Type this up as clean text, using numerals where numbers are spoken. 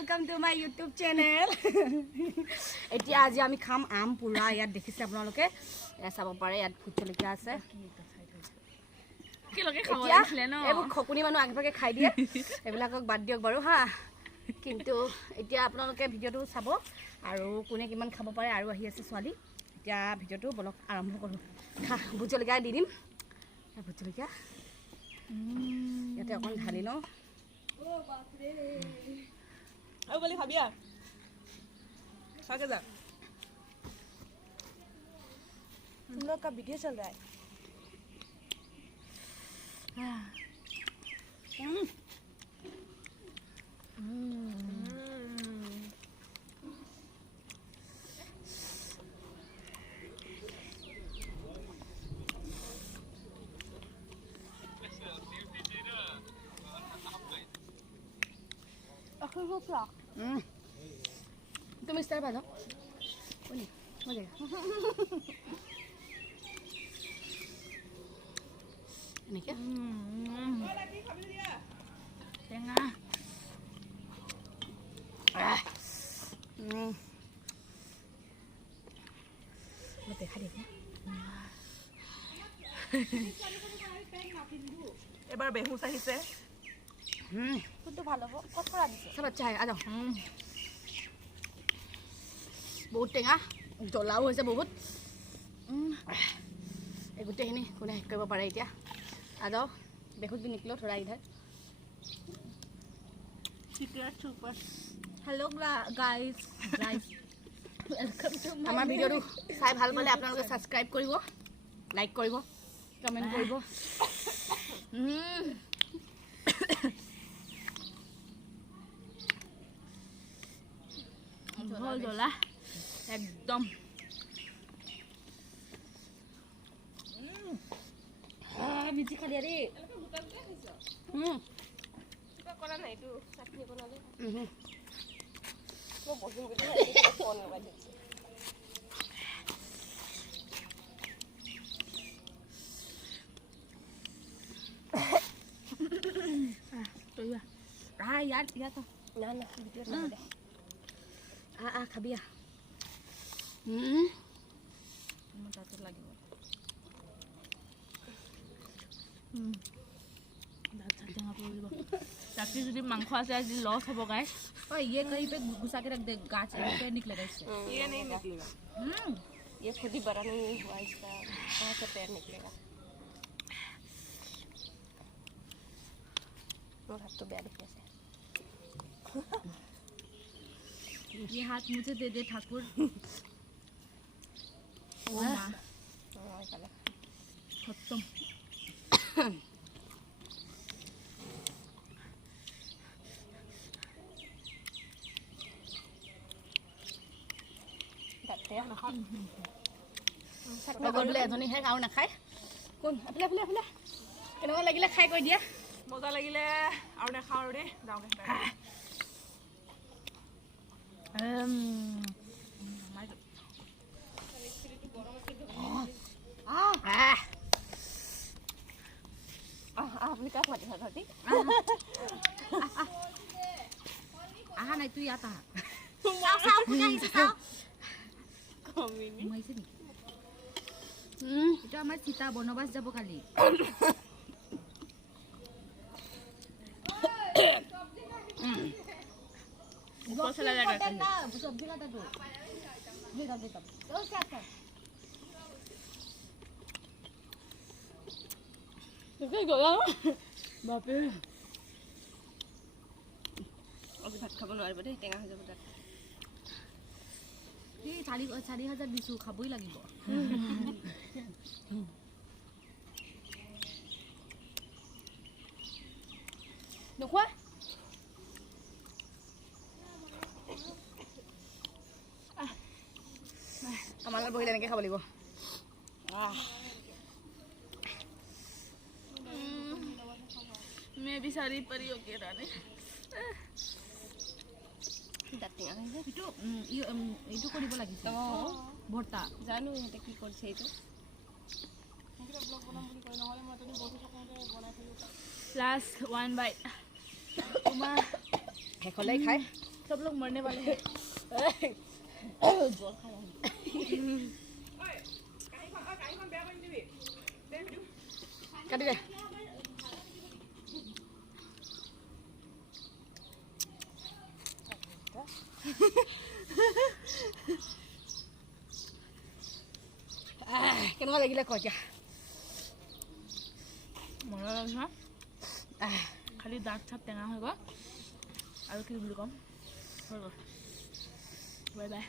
welcome to my YouTube channel. এতিয়া আজি আমি খাম আম পুৰা ইয়াত দেখিছে আপোনালোকে চাব পাৰে ইয়াত ফুটলকিয়া আছে কি লগে খাব লাগিলে ন এই খকুনি মানুহ আগভাগে খাই দিয়ে এবিলাকক বাদ দিয়ক বাৰু হা কিন্তু এতিয়া আপোনালোকে ভিডিওটো চাব আৰু কোনে কিমান খাব পাৰে আৰু আহি আছে ছোৱালী এতিয়া ভিডিওটো বলক আৰম্ভ কৰো খা ভুজলকিয়া দি দিম ভুজলকিয়া ইয়াতে অকণ ঢালি লওঁ ओ बाप रे अब बोली भाबिया आगे जा तुम लोग का वीडियो चल रहा है तुम इस तरफ आ जाओ हो जाएगा नहीं क्या टेंगा मैं देखा देखा এবাৰ বেহুচ আহিছে तो ভালো हो कट करा दिसे सब अच्छा है आ जाओ बहुत टेंगा জ্বলাও হৈছে বহুত এই গুটেখিনি কোনে হেক কৰিব পাৰে এতিয়া आ जाओ बेहुद भी निकलो थोड़ा इधर চিক্ৰেট সুপাৰ हेलो गाइस वेलकम टू আমাৰ ভিডিওটো চাই ভাল পালে আপোনালোকে সাবস্ক্ৰাইব কৰিব লাইক কৰিব কমেন্ট কৰিব ভল জ্বলা একদম মিঠি খালি আৰে কিবা কৰা নাই তো চাটনি বনালে মই বহিম বুলি ফোন লগাই দিছো तो यार तो ना वीडियो ना दे खाबिया মজা তো লাগিব राति যদি মাংস আছে আজি লস হ'ব गाइस और ये कहीं पे घुसा के रख दे गाछ पे निकलेगा इससे ये नहीं निकलेगा ये खुद ही बड़ा नहीं हुआ इसका कहाँ से पैर निकलेगा और हाथ तो बैठ कैसे ये हाथ मुझे दे दे ठाकुर खत्म বোলে এজনীহে খাওঁ নাখায় কোন এফালে এফালে এফালে কেনেকুৱা লাগিলে খাই কৈ দিয়া মজা লাগিলে আৰু নাখাওঁ আৰু দেই যাওঁ आपने क्या खाती था थी আহা নাই তুই ইয়াত আহা এটা আমাৰ সীতা বনবাস যাব কালি চলা জায়গা সবজি কাটা তো বেকআপ ও क्या Cái gọi বাপে আজি ভাত খাব নোৱাৰিব দেই টেঙা হৈ যাব তাত এই 4000 দিছো খাবই লাগিব নখোৱা আমাৰ লগত বহিলে এনেকৈ খাব লাগিব मैं भी सारी परियों के रानी তাত টেঙা হৈ যায় এইটো কৰিব লাগিছে ভৰ্তা জানো ইহঁতে কি কৰিছে এইটো Last one bite. শেষলৈ খাই सब लोग मरने वाले हैं কাটি দে কেনেকুৱা লাগিলে ক এতিয়া মজা লাগিছে খালি দাঁত চাত টেঙা হৈ গ'ল আৰু কি বুলি ক'ম হৈ গ'ল বাই বাই